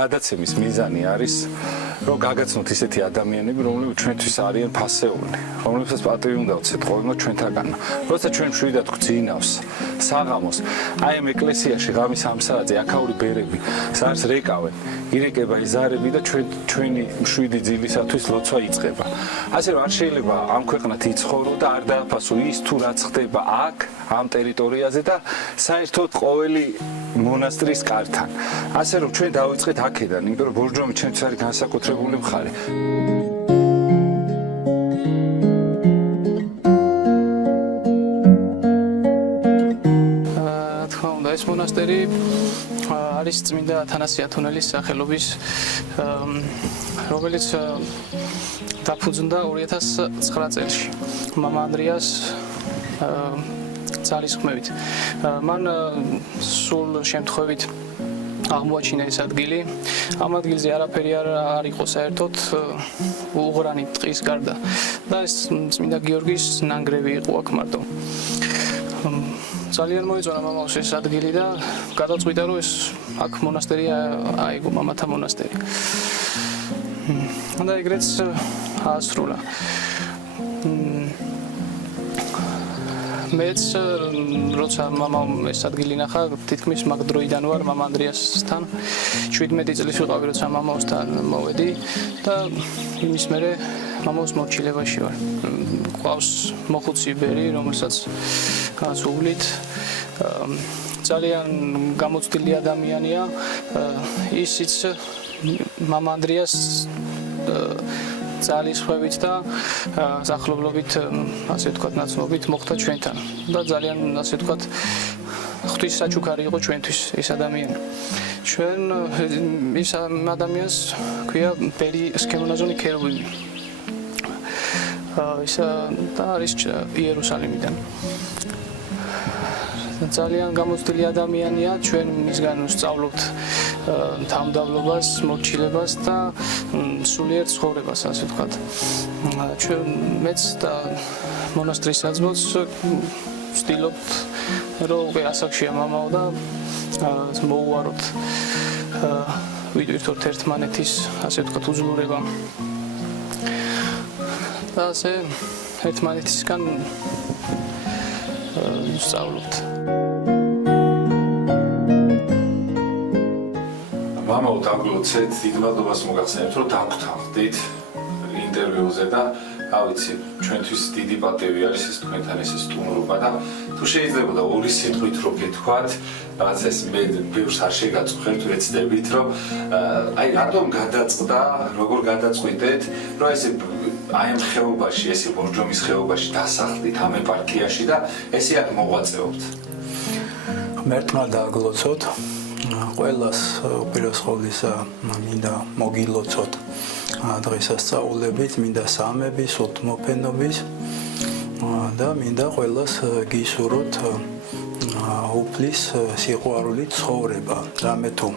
გადაცემის მიზანი არის რომ გაგაცნოთ ისეთი ადამიანები, რომლებიც ჩვენთვის არიან ფასეულნი, რომლებსაც პატივი უნდა ვცეთ ხოლმე ჩვენთაგან. როცა ჩვენ მშვიდად გვძინავს საღამოს, აი ამ ეკლესიაში ღამის 3 საათზე აქაური ბერები სარს რეკავენ, ირეკება იზარები და ჩვენი მშვიდი ძილისათვის ლოცვა იწყება. ასე რომ არ შეიძლება ამ ქვეყნად იცხოვრო და არ დააფასო ის თუ რაც ხდება აქ, ამ ტერიტორიაზე და საერთოდ ყოველი მონასტრის კართან. ასე რომ ჩვენ დავიწყეთ აქედან, იმიტომ რომ ბორჯომი ჩვენთვის არის განსაკუთრებული მხარე. თქმა უნდა, ეს მონასტერი არის წმინდა ათანასე ათონელის სახელობის, რომელიც დაფუძნდა 2009 წელს მამა ანდრიას ძალისხმევით. მან სულ შემთხვევით აღმოაჩინა ეს ადგილი. ამ ადგილზე არაფერი არ იყო საერთოდ უღრანი ტყის გარდა და ეს წმინდა გიორგის ნანგრევი იყო აქ მარტო. ძალიან მოეწონა მამავს ეს ადგილი და გადაწყვიტა რომ ეს აქ მონასტერი აიგო, მამათა მონასტერი. და ეგრეც აასრულა. მეც როცა მამამ ეს ადგილი ნახა, თითქმის მაგ დროიდან ვარ მამა ანდრიასთან. 17 წლის ვიყავი, როცა მამავსთან მოვედი და იმის მერე მამავს მორჩილებაში ვარ. ყავს მოხუცი ბერი, რომელსაც განსუვლით. ძალიან გამოცდილი ადამიანია. ისიც მამა ანდრიას ძალისხმევით და სახლობლობით, ასე ვთქვათ, ნაცნობით მოხდა ჩვენთან და ძალიან, ასე ვთქვათ, ღვთის საჩუქარი იყო ჩვენთვის ეს ადამიანი. ჩვენ ის ადამიანს ქვია ბერი სქემონაზონი ქერუბინი. და არის იერუსალიმიდან. ძალიან გამოცდილი ადამიანია, ჩვენ მისგან ვსწავლობთ თავმდაბლობას, მორჩილებას და სულიერ ცხოვრებას, ასე ვთქვათ. ჩვენ მეც და მონასტრის საძმოს ვცდილობთ, რომ უკვე ასაკშია მამაო და მოუვაროთ, ვიტვირთოთ ერთმანეთის, ასე ვთქვათ, უძლურება. და ასე ერთმანეთისგან ვსწავლობთ. მამაო, დაგლოცეთ, დიდ მადლობას მოგახსენებთ, რომ დაგვთანხმდით ინტერვიუზე და ავიცი, ჩვენთვის დიდი პატივი არის ეს თქვენთან ეს სტუმრობა და თუ შეიძლებოდა ორი სიტყვით რო გეთქვათ, რაღაც ეს მე ბევრს არ შეგაწუხებთ, ვეცდებით, რომ აი რატომ გადაწყდა, როგორ გადაწყვიტეთ, რომ ესე აი ამ ხეობაში, ესე ბორჯომის ხეობაში დასახლდით ამ ეპარქიაში და ესე აქ მოღვაწეობთ. ღმერთმა დააგლოცოთ, ყველას უპირველეს ყოვლისა მინდა მოგილოცოთ დღესასწაულებით, მინდა სამების, უთმოფენობის და მინდა ყველას გისურვოთ უფლის სიყვარული ცხოვრება. რამე თუ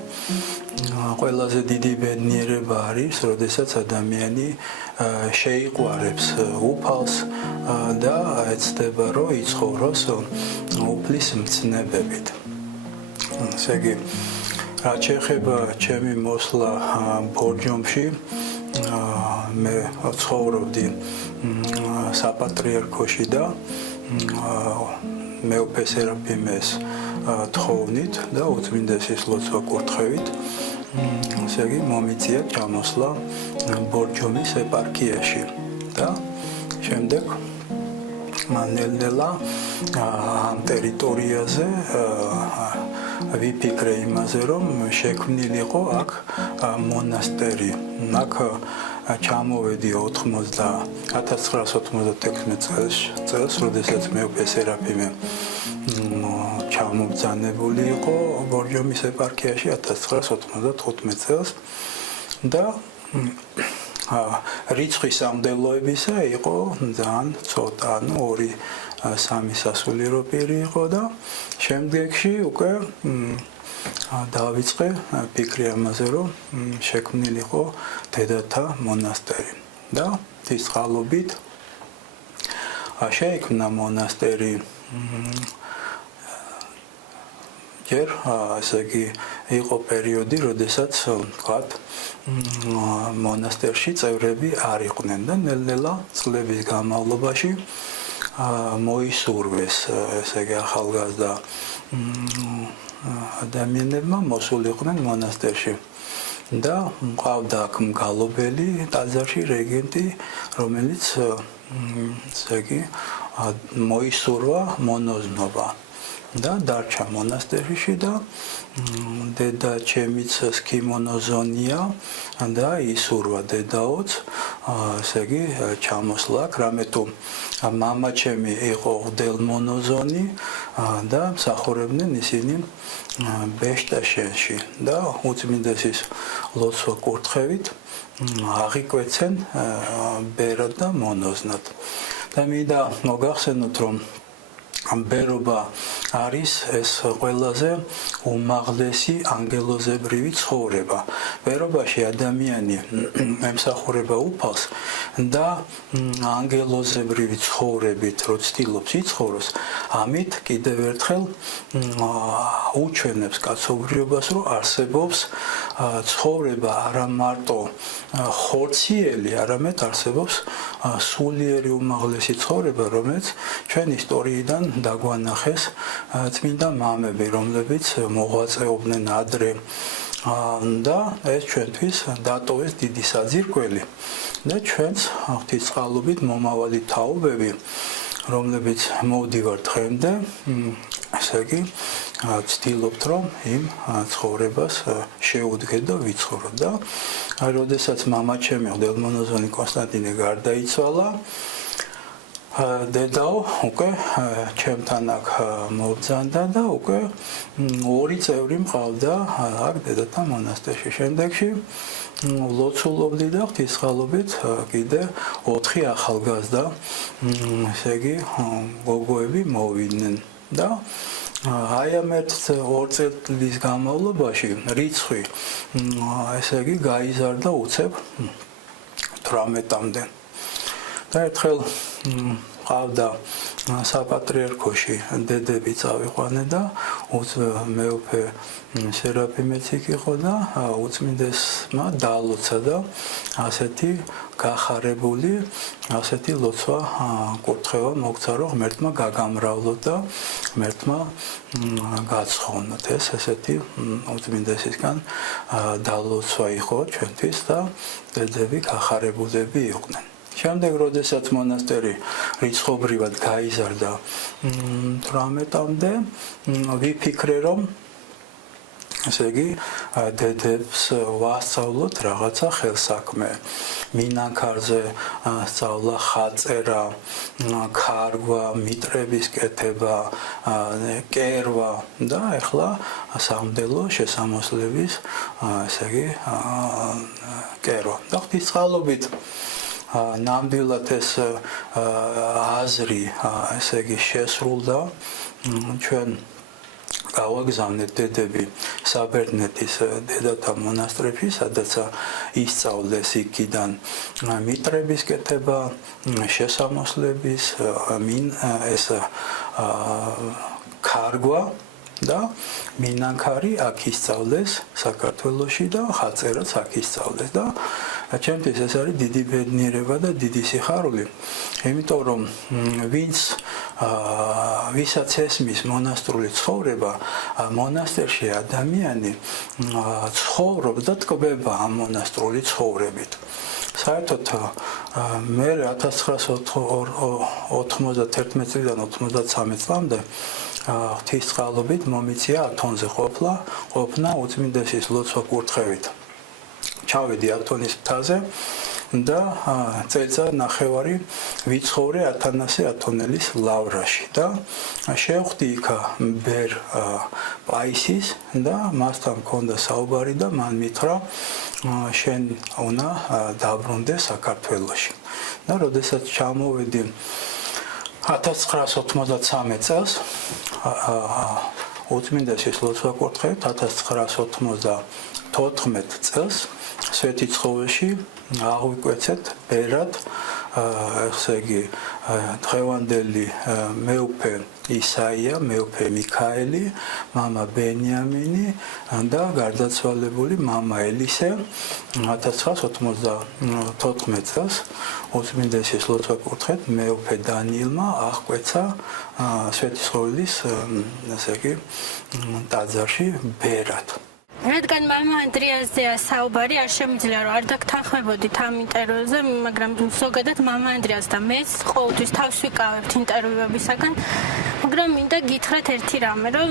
ყველაზე დიდი ბედნიერება არის, როდესაც ადამიანი შეიყვარებს უფალს და ეცდება, რომ იცხოვროს უფლის მცნებებით. ესე იგი, რაც შეეხება ჩემი მოსვლა ბორჯომში, მე ცხოვრობდი საპატრიარქოში და მეუფე სერაფიმეს თხოვნით და უწმინდესის ლოცვა კურთხევით. ესე იგი, მომიწია ჩამოსვლა ბორჯომის ეპარქიაში და შემდეგ ნელ-ნელა ამ ტერიტორიაზე ვიფიქრე იმაზე, რომ შექმნილიყო აქ მონასტერი. აქ ჩამოვედი 1996 წელს, როდესაც მეუფე სერაფიმე ჩამობძანებული იყო ბორჯომის ეპარქიაში 1995 წელს და რიცხვის სამდელოებისა იყო ძალიან ცოტა, ანუ 2-3 სასულიერო პირი იყო და შემდეგში უკვე დავიწყე ფიქრი ამაზე, რომ შექმნილიყო დედათა მონასტერი და ის წყალობით შეიქმნა მონასტერი ჯერ ესე იგი იყო პერიოდი, როდესაც ვთქვათ მონასტერში წევრები არ იყვნენ და ნელ-ნელა წლების განმავლობაში მოისურვეს ესე იგი ახალგაზრდა ადამიანებმა მოსულიყვნენ მონასტერში და მყავდა აქ მგალობელი ტაძარში რეგენტი, რომელიც ესე იგი მოისურვა მონოზნობა და დარჩა მონასტერში და დედა ჩემიც სკიმონოზონია და ისურვა დედაოც ესე იგი ჩამოსლა რამე თუ მამა ჩემი იყო ღდელმონოზონი და მსახურებდნენ ისინი ბეშტაშენში და უწმინდესის ლოცვა კურთხევით აღიკვეცენ ბერად და მონოზნად და მინდა მოგახსენოთ რომ ბერობა არის ეს ყველაზე უმაღლესი ანგელოზებრივი ცხოვრება. ბერობაში ადამიანი ემსახურება უფალს და ანგელოზებრივი ცხოვრებით რო ცდილობს იცხოვროს, ამით კიდევ ერთხელ უჩვენებს კაცობრიობას, რომ არსებობს ცხოვრება არა მარტო ხორციელი, არამედ არსებობს სულიერი უმაღლესი ცხოვრება, რომელიც ჩვენ ისტორიიდან დაგვანახეს წმინდა მამები, რომლებიც მოღვაწეობდნენ ადრე და ეს ჩვენთვის დატოვეს დიდი საძირკველი და ჩვენც ღვთისწყალობით მომავალი თაობები, რომლებიც მოვდივართ დღემდე, ესე იგი ვცდილობთ რომ იმ ცხოვრებას შეუდგეთ და ვიცხოვროთ და როდესაც მამა ჩემი ღდელმონოზონი კონსტანტინე გარდაიცვალა დედაო უკვე ჩემთან აქ მობრძანდა და უკვე ორი წევრი მყავდა აქ დედათან მონასტერში. შემდეგში ლოცულობდი და ღვთისხალობით კიდე 4 ახალგაზრდა ესე იგი გოგოები მოვიდნენ და აი ამ 1-2 წლის განმავლობაში რიცხვი ესე იგი გაიზარდა უცებ 18-მდე. და ერთხელ ყავდა საპატრიარქოში დედები წავიყვანე და მეუფე სერაფიმეც იქ იყო და უწმინდესმა დაალოცა და ასეთი გახარებული ასეთი ლოცვა კურთხევა მოგცა რომ ღმერთმა გაგამრავლოთ და ღმერთმა გაცხოვნოთ ეს ესეთი უწმინდესისგან დაალოცვა იყო ჩვენთვის და დედები გახარებულები იყვნენ. შემდეგ როდესაც მონასტერი რიცხობრივად გაიზარდა 18-მდე ვიფიქრე რომ ესე იგი დედებს ვასწავლოთ რაღაცა ხელსაქმე მინანქარზე სწავლა ხაწერა ქარგვა მიტრების კეთება კერვა და ეხლა სამდელო შესამოსლების ესე იგი კერვა და ღვთისწყალობით ნამდვილად ეს აზრი ესე იგი შესრულდა ჩვენ გავაგზავნეთ დედები საბერძნეთის დედათა მონასტრებში, სადაც ისწავლეს იქიდან მიტრების კეთება, შესამოსლების ეს ქარგვა და მინანქარი აქ ისწავლეს საქართველოში და ხაწერაც აქ ისწავლეს და ჩემთვის ეს არის დიდი ბედნიერება და დიდი სიხარული, იმიტომ რომ ვისაც ესმის მონასტრული ცხოვრება, მონასტერში ადამიანი ცხოვრობს და ტკბება ამ მონასტრული ცხოვრებით. საერთოდ მე 1991 წლიდან 93 წლამდე ღვთისწყალობით მომიცია ათონზე ყოფნა უწმინდესის ლოცვა კურთხევით. ჩავედი ათონის მთაზე და წელიწად ნახევარი ვიცხოვრე ათანასე ათონელის ლავრაში და შევხვდი იქ ბერ პაისის და მასთან მქონდა საუბარი და მან მითხრა შენ უნდა დაბრუნდე საქართველოში. და როდესაც ჩამოვედი 1993 წელს უწმინდესის ლოცვა კურთხევით 1994 წელს სვეტიცხოველში აღვიკვეცეთ ბერად ესე იგი დღევანდელი მეუფე ისაია, მეუფე მიქაელი, მამა ბენიამინი და გარდაცვალებული მამა ელისე 1994 წელს უსმინდესის ლოცვა-კურთხედ მეუფე დანიელმა აღკვეცა სვეტიცხოვლის ესე იგი ტაძარში ბერად. რადგან მამა ანდრიასზეა საუბარი, არ შემიძლია რომ არ დაგთანხმებოდით ამ ინტერვიუზე, მაგრამ ზოგადად მამა ანდრიას და მეც ყოველთვის თავს ვიკავებთ ინტერვიუებისაგან, მაგრამ მინდა გითხრათ ერთი რამე, რომ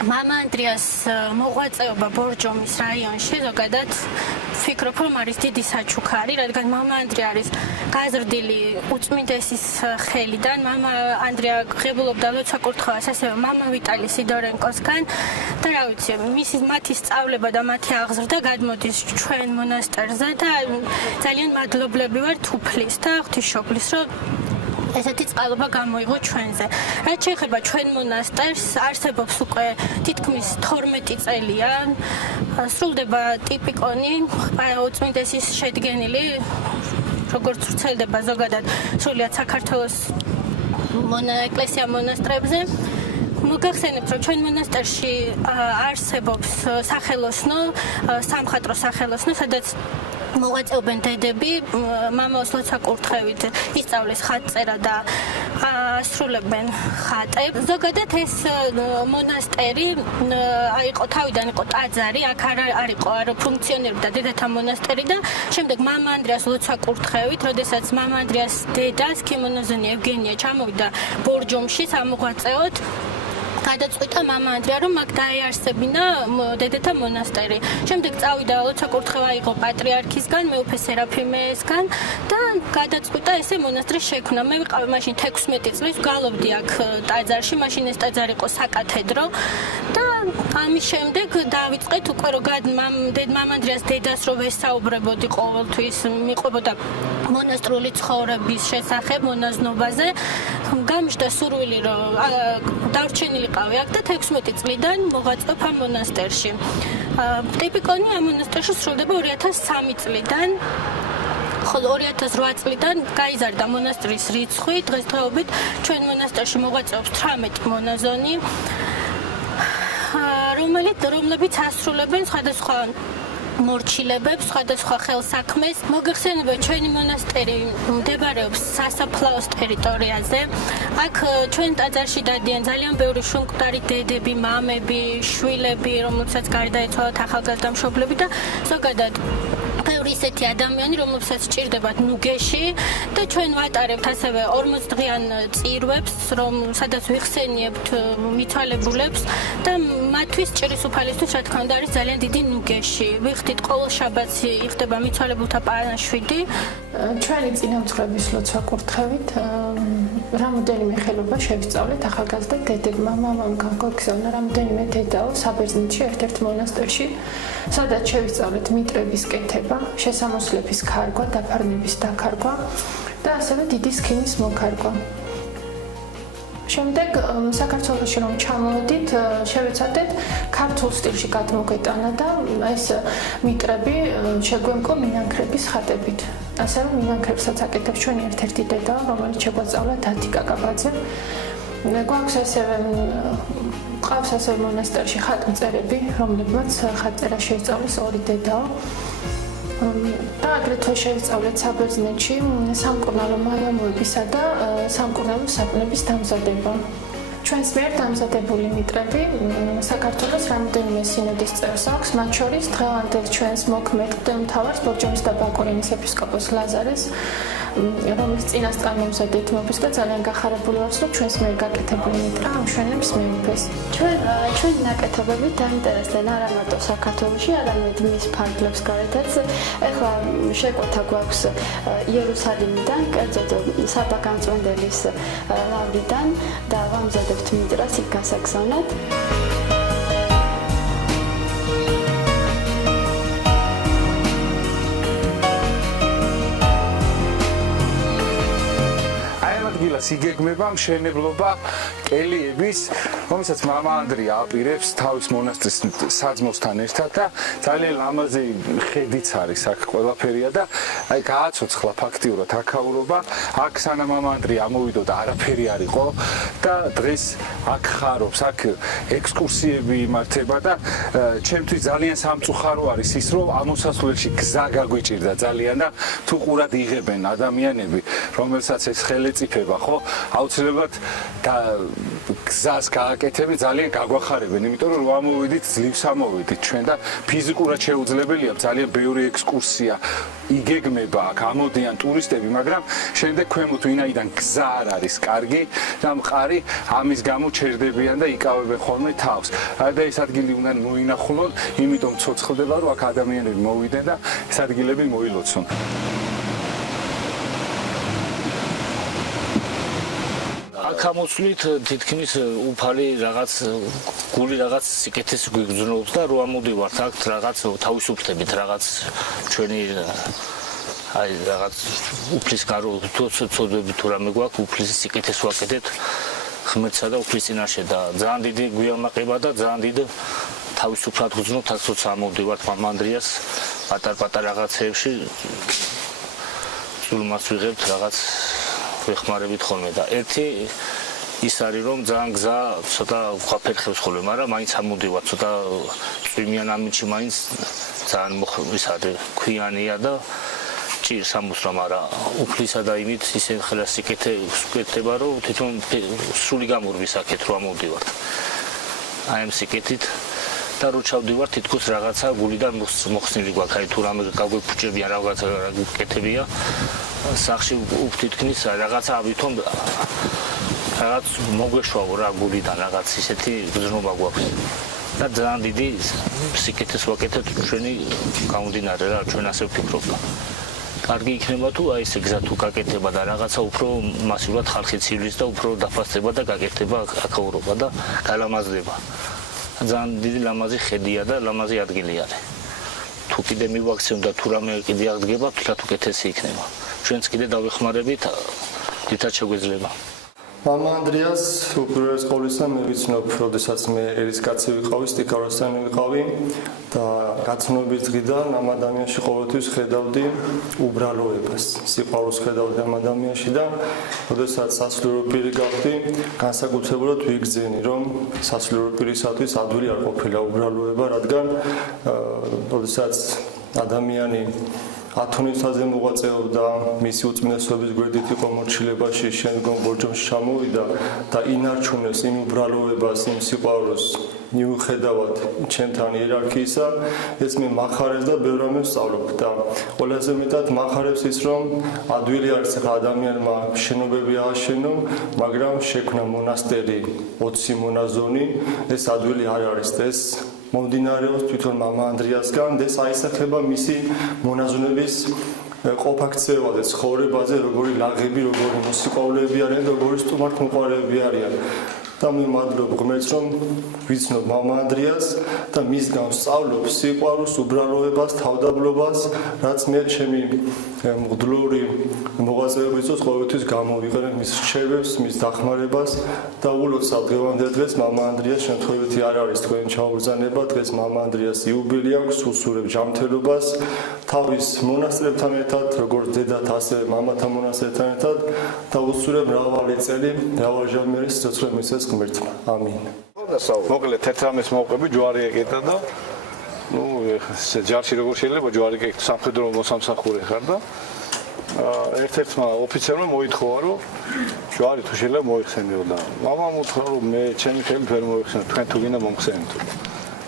მამა ანდრიას მოღვაწეობა ბორჯომის რაიონში ზოგადად ვფიქრობ, რომ არის დიდი საჩუქარი, რადგან მამა ანდრია არის გაზრდილი უწმინდესის ხელიდან, მამა ანდრია ღებულობდა ლოცვა-კურთხევას ასევე მამა ვიტალი სიდორენკოსგან და რა ვიცი, მათი სწავლება და მათი აღზრდა გადმოდის ჩვენ მონასტერზე და ძალიან მადლობლები ვართ უფლის და ღვთისმშობლის, რომ ესეთი წყალობა გამოიღო ჩვენზე. რაც შეეხება ჩვენ მონასტერს, არსებობს უკვე თითქმის 12 წელია. სრულდება ტიპიკონი, უწმინდესის შედგენილი, როგორც ვრცელდება ზოგადად სრულიად საქართველოს ეკლესია მონასტრებზე. მოგახსენებთ, რომ ჩვენ მონასტერში არსებობს სახელოსნო, სამხატვრო სახელოსნო, სადაც მოღვაწეობენ დედები, მამაოს ლოცვა-კურთხევით ისწავლეს ხატწერა და ასრულებენ ხატებს. ზოგადად ეს მონასტერი იყო თავიდან იყო ტაძარი, აქ არ იყო არ ფუნქციონირებდა დედათა მონასტერი და შემდეგ მამა ანდრიას ლოცვა-კურთხევით, როდესაც მამა ანდრიას დედას ქიმონოზონი ევგენია ჩამოვიდა ბორჯომში სამოღვაწეოდ, გადაწყვიტა მამა ანდრია, რომ აქ დაეარსებინა დედათა მონასტერი. შემდეგ წავიდა ლოცვა-კურთხევა იყო პატრიარქისგან, მეუფე სერაფიმეესგან და გადაწყვიტა ესე მონასტრის შექმნა. მე ვიყავი მაშინ 16 წლის, ვგალობდი აქ ტაძარში, მაშინ ეს ტაძარი იყო საკათედრო და ამის შემდეგ დავიწყეთ უკვე რომ მამა ანდრიას დედას რო ვესაუბრებოდი ყოველთვის, მიყვებოდა მონასტრული ცხოვრების შესახებ, მონაზნობაზე. გამიშდა სურვილი რომ დარჩენილიყავი აქ და 16 წლიდან მოღვაწეობ ამ მონასტერში. ტიპიკონი ამ მონასტერში სრულდება 2003 წლიდან. ხოლო 2008 წლიდან გაიზარდა მონასტრის რიცხვი, დღესდღეობით ჩვენ მონასტერში მოღვაწეობს 18 მონაზონი, რომლებიც ასრულებენ სხვადასხვა მორჩილებებს, სხვადასხვა ხელსაქმეს. მოგეხსენება, ჩვენი მონასტერი მდებარეობს სასაფლაოს ტერიტორიაზე. აქ ჩვენ ტაძარში დადიან ძალიან ბევრი შუნკვდარი დედები, მამები, შვილები, რომელსაც გარდაეცვალათ ახალგაზრდა მშობლები და ზოგადად ბევრი ისეთი ადამიანი, რომლებსაც სჭირდებათ ნუგეში და ჩვენ ვატარებთ ასევე 40 დღიან წირვებს, სადაც ვიხსენიებთ მიცვალებულებს და მათთვის ჭირის უფალისთვის, რა თქმა უნდა, არის ძალიან დიდი ნუგეში. ვიხდით ყოველ შაბათს იხდება მიცვალებულთა პანაშვიდი. ჩვენი წინამძღვრების ლოცვა-კურთხევით რამოდენიმე ხელობა შევისწავლეთ ახალგაზრდა დედებმა, მამამ გაგზავნა რამოდენიმე დედაო საბერძნეთში ერთ-ერთ მონასტერში, სადაც შევისწავლეთ მიტრების კეთება, შესამოსლების ქარგვა, დაფარნების დაქარგვა და ასევე დიდი სქიმის მოქარგვა. შემდეგ საქართველოში რომ ჩამოვედით, შევეცადეთ ქართულ სტილში გადმოგვეტანა და ეს მიტრები შეგვემკო მინანქრების ხატებით. ასევე მინანქრებსაც აკეთებს ჩვენი ერთ-ერთი დედა, რომელიც შეგვასწავლა დათი კაკაბაძე. გვაქვს ყავს ასევე მონასტერში ხატმწერები, რომლებმაც ხატწერა შეისწავლეს ორი დედაო. და აგრეთვე შევისწავლეთ საბერძნეთში სამკურნალო მალამოებისა და სამკურნალო საპნების დამზადება. ჩვენს მიერ დამზადებული მიტრები საქართველოს რამოდენიმე სინოდის წევრს აქვს, მათ შორის დღევანდელ ჩვენს მოქმედ მღვდელმთავარს ბორჯომის და ბაკურინის ეპისკოპოს ლაზარეს, რომლის წინასწარ მომზადებით და ძალიან გახარებული ვართ, რომ ჩვენს მიერ გაკეთებული მიტრა ამშვენებს მეუფეს. ჩვენი ნაკეთობები დაინტერესდნენ არა მარტო საქართველოში, არამედ მის ფარგლებს გარეთაც. ეხლა შეკვეთა გვაქვს იერუსალიმიდან, კერძოდ საბაგამწვენდელის ლავრიდან და ვამზადებთ მიტრას იქ გასაგზავნად. ადგილას იგეგმება მშენებლობა კელიების, რომელსაც მამა ანდრია აპირებს თავის მონასტრის საძმოსთან ერთად და ძალიან ლამაზი ხედიც არის აქ ყველაფერია და აი გააცოცხლა ფაქტიურად აქაურობა. აქ სანამ მამა ანდრია ამოვიდოდა არაფერი არ იყო და დღეს აქ ხარობს, აქ ექსკურსიები იმართება და ჩემთვის ძალიან სამწუხარო არის ის, რომ ამოსასვლელში გზა გაგვიჭირდა ძალიან და თუ ყურად იღებენ ადამიანები, რომელსაც ეს ხელეწიფება, ხო, აუცილებლად და გზას გააკეთებენ, ძალიან გაგვახარებენ, იმიტომ რომ ამოვიდით, ძლივს ამოვიდით ჩვენ და ფიზიკურად შეუძლებელია ძალიან ბევრი ექსკურსია იგეგმება აქ, ამოდიან ტურისტები, მაგრამ შემდეგ ქვემოთ ვინაიდან გზა არ არის კარგი და მყარი, ამის გამო ჩერდებიან და იკავებენ ხოლმე თავს. და ეს ადგილი უნდა მოინახულონ, იმიტომ ცოცხლდება, რომ აქ ადამიანები მოვიდნენ და ეს ადგილები მოილოცონ. აქ ამოსვლით თითქმის უფალი რაღაც გული რაღაც სიკეთეს გვიგრძნობს და რო ამოდივართ აქ რაღაც თავისუფლდებით რაღაც ჩვენი აი რაღაც უფლის გარო თოცოდები თუ რამე გვაქვს უფლის სიკეთეს ვაკეთეთ ღმერთსა და უფლის წინაშე და ძალიან დიდი გვიამაყება და ძალიან დიდი თავისუფლად გრძნობთ აქ როცა ამოდივართ მამა ანდრიას პატარ-პატარ რაღაცეებში სულმას ვიღებთ რაღაც ვეხმარებით ხოლმე და ერთი ის არის რომ ძალიან გზა ცოტა გვაფერხებს ხოლმე, მაგრამ მაინც ამოდივართ ცოტა წვიმიან ამინჩი მაინც ძალიან ის არის ქვიანია და ჭირს ამოსვლა, მაგრამ უფლისა და იმით ისე ხელა სიკეთება რომ თვითონ სული გამურვის აქეთ რომ ამოდივართ. აი ამ სიკეთით და რო ჩავდივართ თითქოს რაღაცა გულიდან მოხსნილი გვაქვს, აი თუ რამე გაგვეფუჭებიან რაღაცა გაკეთებია სახში თითქმის რაღაცა ავითომ რაღაც მოგვეშვაო რა გულიდან რაღაც ისეთი გზნობა გვაქვს და ძალიან დიდი სიკეთეს ვაკეთებთ ჩვენი გამომდინარე რა ჩვენ ასე ვფიქრობთ. კარგი იქნება თუ აი ეს გზა თუ გაკეთება და რაღაცა უფრო მასიურად ხალხი ცივლის და უფრო დაფასდება და გაკეთდება აქაურობა და გალამაზდება. ძალიან დიდი ლამაზი ხედია და ლამაზი ადგილი არის. თუ კიდე მივაქცევთ და თუ რამე კიდე აღდგება, თვითონ უკეთესი იქნება. ჩვენც კიდე დავეხმარებით, დიდად შეგვეძლება. მამა ანდრიას უპირველეს ყოვლისა მე ვიცნობ, როდესაც მე ერისკაცი ვიყავი, სტიკაროსანი ვიყავი და გაცნობის დღიდან ამ ადამიანში ყოველთვის ხედავდი უბრალოებას, სიყვარულს ხედავდი ამ ადამიანში და როდესაც სასულიერო პირი გავხდი, განსაკუთრებულად ვიგრძენი, რომ სასულიერო პირისათვის ადვილი არ ყოფილა უბრალოება, რადგან როდესაც ადამიანი ათონისაზე მოღვაწეობდა, მისი უწმინდესობის გვერდით იყო მორჩილებაში, შემდგომ ბორჯომში ჩამოვიდა და ინარჩუნეს იმ უბრალოებას, იმ სიყვარულს მიუხედავად ჩემთან იერარქიისა, ეს მე მახარებს და ბევრ რამეს ვსწავლობ და ყველაზე მეტად მახარებს ის, რომ ადვილი არის ახლა ადამიანმა შენობები ააშენო, მაგრამ შექმნა მონასტერი 20 მონაზონი, ეს ადვილი არ არის და ეს მომდინარეობს თვითონ მამა ანდრიასგან და საისახება მისი მონაზონების ყოფაქცევაზე, ცხოვრებაზე, როგორი ლაღები, როგორი მუსიკოლები არიან, როგორი სტუმართმოყვარეები არიან. და მე მადლობ ღმერთს, რომ ვიცნობ მამა ანდრიას და მისგან ვსწავლობ სიყვარულს, უბრალოებას, თავდაბლობას, რაც მე ჩემი მღვდლური მოღვაწეობის დროს ყოველთვის გამოვიყენებ მის რჩევებს, მის დახმარებას და ულოცავ დღევანდელ დღეს მამა ანდრიას შემთხვევითი არ არის თქვენი ჩაუბრძანება, დღეს მამა ანდრიას იუბილე აქვს, უსურებ ჯანმრთელობას თავის მონასტრებთან ერთად, როგორც დედათ, ასევე მამათა მონასტრებთან ერთად და უსურებ მრავალი წელი, მრავალჟამიერი სიცოცხლე მისცეს ღმერთმა. ამინ. მოკლედ 11 მოვყვები ჯვარი ეკეთა და ნუ ეს ჯარში როგორ შეიძლება ჯვარი ეკეთო სამხედრო მოსამსახურე ხარ და ერთ-ერთმა ოფიცერმა მოითხოვა რომ ჯვარი თუ შეიძლება მოიხსენიო და მამამ უთხრა რომ მე ჩემი ხელით ვერ მოიხსენო თქვენ თუ გინდა მომხსენებთ.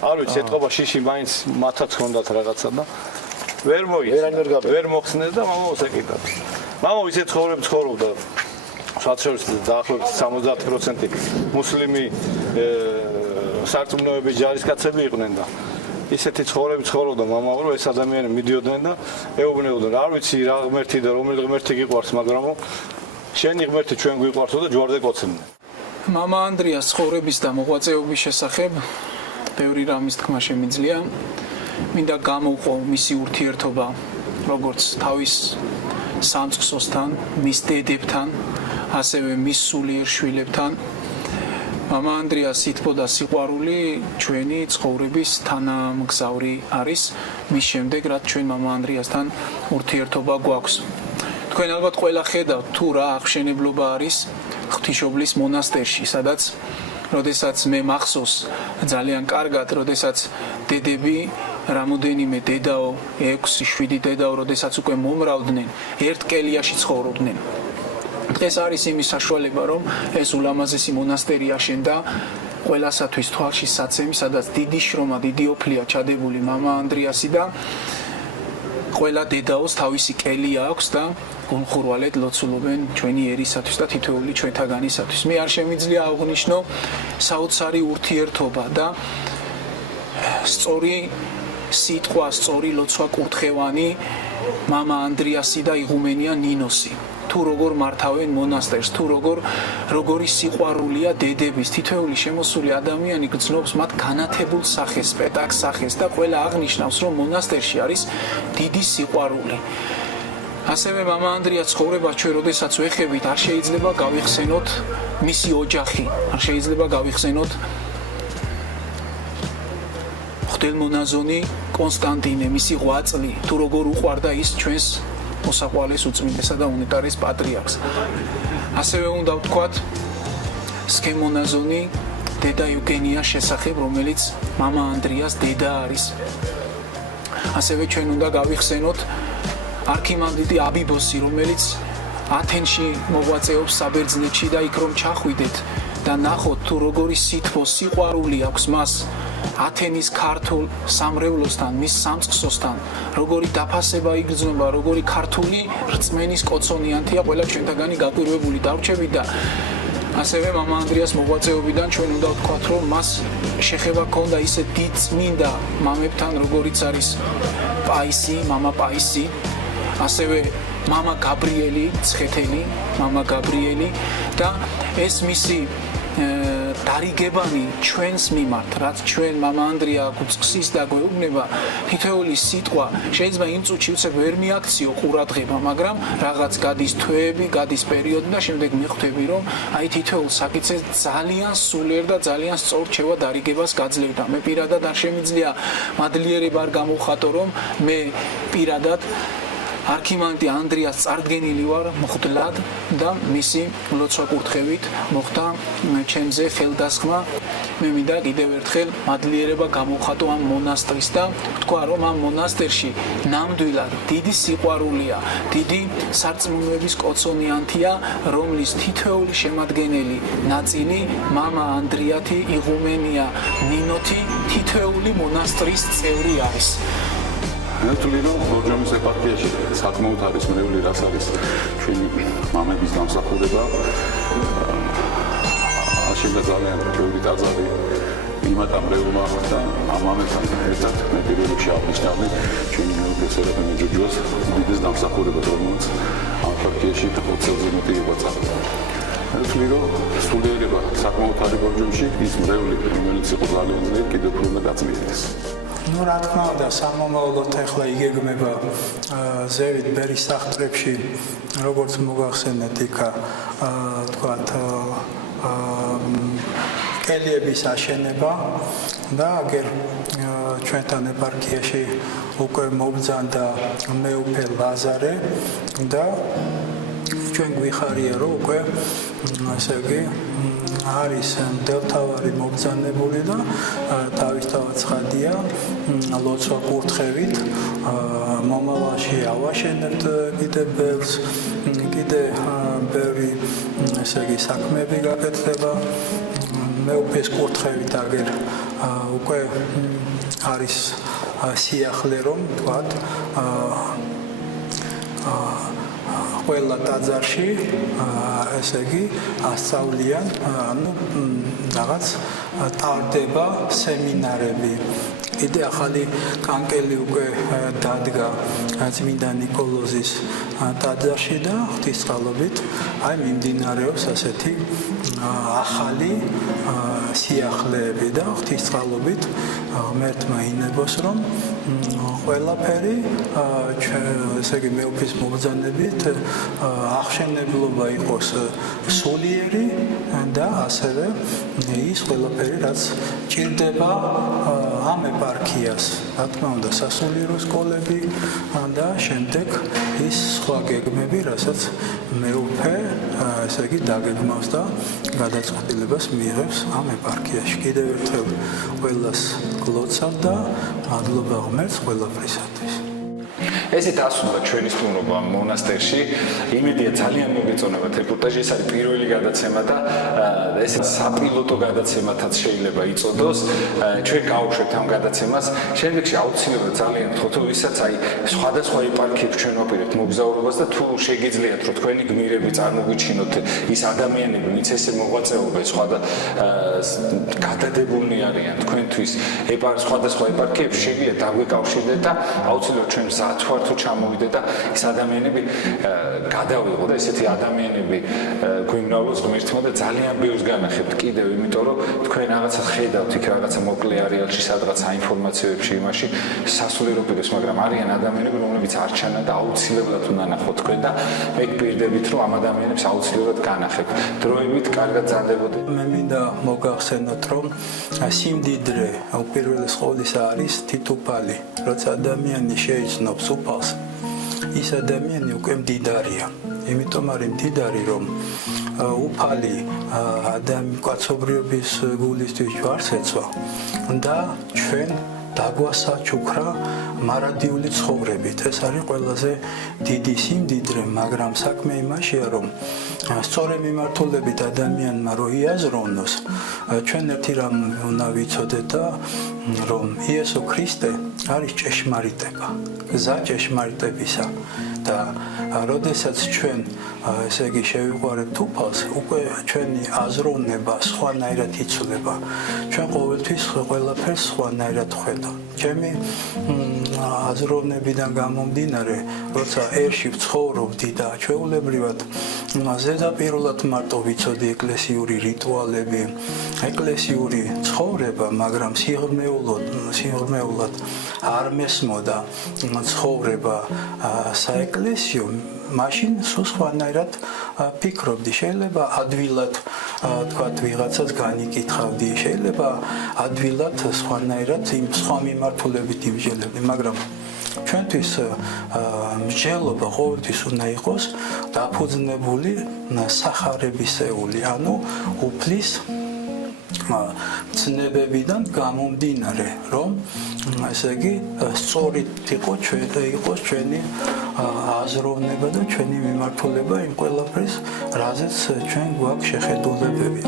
არ ვიცი ეთყობა შიში მაინც მათაც ჰქონდათ რაღაცა და ვერ მოიხსენე. ვერ მოხსნეს და მამამს ეკიდა. მამამ ისეთ ცხოვრებს ცხოვრობდა საცხოვრებელს დაახლოებით 70% მუსლიმი სარწმუნოების ჯარისკაცები იყვნენ და ისეთი ცხოვრები ცხოვრობდა მამამ რომ ეს ადამიანები მიდიოდნენ და ეუბნებოდნენ არ ვიცი რა ღმერთი და რომელი ღმერთი გიყვარს მაგრამ შენი ღმერთი ჩვენ გვიყვარსო და ჯვარზე კოცებდნენ. მამა ანდრიას ცხოვრების და მოღვაწეობის შესახებ ბევრი რამის თქმა შემიძლია. მინდა გამოვყო მისი ურთიერთობა როგორც თავის სამწყსოსთან, მის დედებთან, ასევე მის სულიერ შვილებთან. მამა ანდრიას სითბო და სიყვარული ჩვენი ცხოვრების თანამგზავრი არის მის შემდეგ რაც ჩვენ მამა ანდრიასთან ურთიერთობა გვაქვს. თქვენ ალბათ ყველა ხედავთ თუ რა აღშენებლობა არის ღვთისმშობლის მონასტერში, სადაც როდესაც მე მახსოვს ძალიან კარგად, როდესაც დედები რამოდენიმე დედაო, 6-7 დედაო, როდესაც უკვე მომრავდნენ, ერთ კელიაში ცხოვრობდნენ. დღეს არის იმის საშუალება, რომ ეს ულამაზესი მონასტერი აშენდა ყველასათვის თვალში საცემი, სადაც დიდი შრომა, დიდი ოფლია ჩადებული მამა ანდრიასი და ყველა დედაოს თავისი კელი აქვს და გულხურვალედ ლოცულობენ ჩვენი ერისათვის და თითოეული ჩვენთაგანისათვის. მე არ შემიძლია აღვნიშნო საოცარი ურთიერთობა და სწორი სიტყვა, სწორი ლოცვა კურთხევანი მამა ანდრიასი და იღუმენია ნინოსი. თუ როგორ მართავენ მონასტერს, თუ როგორი სიყვარულია დედების, თითოეული შემოსული ადამიანი გრძნობს მათ განათებულ სახეს, სპექტაკლ სახეს და ყველა აღნიშნავს, რომ მონასტერში არის დიდი სიყვარული. ასევე მამა ანდრიას ცხოვრება ჩვენ როდესაც ვეხებით, არ შეიძლება გავიხსენოთ მისი ოჯახი, არ შეიძლება გავიხსენოთ ღვთელმონაზონი კონსტანტინე, მისი ღვაწლი, თუ როგორ უყვარდა ის ჩვენს მოსაყვალეს უწმინდესა და უნეტარეს პატრიარქს. ასევე უნდა ვთქვათ სქემონაზონი დედა ევგენიას შესახებ, რომელიც მამა ანდრიას დედა არის. ასევე ჩვენ უნდა გავიხსენოთ არქიმანდრიტი აბიბოსი, რომელიც ათენში მოღვაწეობს საბერძნეთში და იქ რომ ჩახვიდეთ და ნახოთ თუ როგორი სითბო, სიყვარული აქვს მას ათენის ქართულ სამრევლოსთან, მის სამწყსოსთან, როგორი დაფასება იგრძნობა, როგორი ქართული რწმენის კოცონიანთია ყველა ჩვენთაგანი გაკვირვებული დავრჩებით და ასევე მამა ანდრიას მოღვაწეობიდან ჩვენ უნდა ვთქვათ, რომ მას შეხება ჰქონდა ისე დიდ წმინდა მამებთან, როგორიც არის პაისი, მამა პაისი, ასევე მამა გაბრიელი ცხეთელი, მამა გაბრიელი და ეს მისი დარიგებანი ჩვენს მიმართ, რაც ჩვენ მამა ანდრია გვწqvsis და გვეუბნება, თითოეული სიტყვა შეიძლება იმ წუთში უცებ ვერ მიაქციო ყურადღება, მაგრამ რაღაც გადის თვეები, გადის პერიოდი და შემდეგ მიხვდები, რომ აი თითოეულ საკითხზე ძალიან სულიერ და ძალიან სწორ რჩევა დარიგებას გაძლევდა. მე პირადად არ შემიძლია მადლიერება არ გამოვხატო, რომ მე პირადად არქიმანდრიტი ანდრიას წარდგენილი ვარ მღვდლად და მისი ლოცვა კურთხევით მოხდა ჩემზე ხელდასხმა. მე მინდა კიდევ ერთხელ მადლიერება გამოვხატო ამ მონასტრის და ვთქვა, რომ ამ მონასტერში ნამდვილად დიდი სიყვარულია, დიდი სარწმუნოების კოცონიანთია, რომლის თითოეული შემადგენელი ნაწილი მამა ანდრიათი, იღუმენია ნინოთი, თითოეული მონასტრის წევრი არის. ნათლი რომ ბორჯომის ეპარქიაში საკმაოდ არის მრევლი, რაც არის ჩვენი მამების დამსახურება. აშენდა ძალიან ბევრი ტაძარი იმათ ამ მრევლმა და ამ მამებთან ერთად მე პირველ რიგში აღნიშნავდი ჩვენი მეუღლე სერაფიმე ჯუჯუას უდიდეს დამსახურებას, რომელიც ამ ეპარქიაში 20 წელზე მეტი იღვაცა. ნათლი რომ სულიერება საკმაოდ არის ბორჯომში, ის მრევლი, რომელიც იყო ძალიან ძლიერი, კიდევ უფრო უნდა გაწმენდეს. ну რა თქმა უნდა სამომავლოდ ახლა იგეგმება ზევით ბერის სახლებში როგორც მოგახსენეთ იქა თქვათ კელიების აშენება და აგერ ჩვენთან ეპარქიაში უკვე მობრძანდა მეუფე ლაზარე და ჩვენ გვიხარია რომ უკვე ასე იგი არის დელთავარი მობრძანებული და თავისთავად ცხადია ლოცვა კურთხევით მომავალში ავაშენებთ კიდე ბევრს კიდე ბევრი ესე იგი საქმეები გაკეთდება მეუფეს კურთხევით აგერ უკვე არის სიახლე რომ თქვათ ყველა ტაძარში ესე იგი ასწავლიან ანუ რაღაც ტარდება სემინარები კიდე ახალი კანკელი უკვე დადგა წმინდა ნიკოლოზის ტაძარში და ღვთისმსხალობით აი მიმდინარეობს ასეთი ახალი სიახლეები და ღვთისმსხალობით ღმერთმა ინებოს რომ ყველაფერი ესე იგი მეუფის მობრძანებით ახშენებლობა იყოს სულიერი და ასევე ის ყველაფერი რაც ჭირდება ამ ეპარქიას რა თქმა უნდა სასულიერო სკოლები და შემდეგ ის სხვა გეგმები რასაც მეუფე ესე იგი დაგეგმავს და გადაწყვეტილებას მიიღებს ამ ეპარქიაში კიდევ ერთხელ ყველას გლოცავ და მადლობა ღმერთს ყველაფრისათვის ესეთ ასულა ჩვენი სტუმრობა მონასტერში იმედია ძალიან მოგეწონებათ რეპორტაჟი ეს არის პირველი გადაცემა და ესეც საპილოტო გადაცემათაც შეიძლება იწოდოს ჩვენ გავუშვებთ ამ გადაცემას შემდეგში აუცილებლად ძალიან ვთქვათ რომ ვისაც აი სხვადასხვა ეპარქიებს ჩვენ ვაპირებთ მოგზაურობას და თუ შეგიძლიათ რომ თქვენი გმირები წარმოგიჩინოთ ის ადამიანები ვინც ესე მოღვაწეობა სხვა და გადადებულნი არიან თქვენთვის სხვადასხვა ეპარქიებს შეგიძლიათ დაგვეკავშირდეთ და აუცილებლად ჩვენ მზად ვართ თუ ჩამოვიდეთ და ეს ადამიანები გადავიღოთ და ესეთი ადამიანები გვიმრავლოს ღმერთმა და ძალიან ბევრს განახებთ კიდევ იმიტომ რომ თქვენ რაღაცა ხედავთ იქ რაღაცა მოკლე არეალში სადღაც საინფორმაციოებში იმაში სასულიერო პირებს მაგრამ არიან ადამიანები რომლებიც არ ჩანან და აუცილებლად უნდა ნახოთ თქვენ და მე გპირდებით რომ ამ ადამიანებს აუცილებლად განახებთ დროებით კარგად ზარდებოდეთ მე მინდა მოგახსენოთ რომ სიმდიდრე უპირველეს ყოვლისა არის თითუფალი როცა ადამიანი შეიცნობს უფალს ის ადამიანი უკვე მდიდარია იმიტომ არის მდიდარი რომ უფალი კაცობრიობის გულისთვის ჯვარს ეცვა და ჩვენ დაგვასაჩუქრა მარადიული ცხოვრებით ეს არის ყველაზე დიდი სიმდიდრე მაგრამ საქმე იმაშია რომ სწორი მიმართულებით ადამიანმა რო იაზროვნოს ჩვენ ერთი რამ უნდა ვიცოდეთ და რომ იესო ქრისტე არის ჭეშმარიტება გზა ჭეშმარიტებისა და როდესაც ჩვენ ესე იგი შევიყვარებთ უფალს უკვე ჩვენი აზროვნება სხვანაირად იცვლება ჩვენ ყოველთვის ყველაფერს სხვანაირად ხედავთ ჩემი აზროვნებიდან გამომდინარე როცა ერში ვცხოვრობდი და ჩვეულებრივად ზედაპირულად მარტო ვიცოდი ეკლესიური რიტუალები ეკლესიური ცხოვრება მაგრამ სიღრმეულად არ მესმოდა ცხოვრება საეკლესიო მაშინ სულ სხვანაირად ფიქრობდი შეიძლება ადვილად თქვათ ვიღაცას განიკითხავდი შეიძლება ადვილად სხვანაირად იმ სხვა მიმართულებით იმსჯელებდი მაგრამ ჩვენთვის მსჯელობა ყოველთვის უნდა იყოს დაფუძნებული სახარებისეული ანუ უფლის ცნებებიდან გამომდინარე რომ ესე იგი სწორით იყოს ჩვენი აზროვნება და ჩვენი მიმართულება იმ ყველაფრის რაზეც ჩვენ გვაქვს შეხედულებები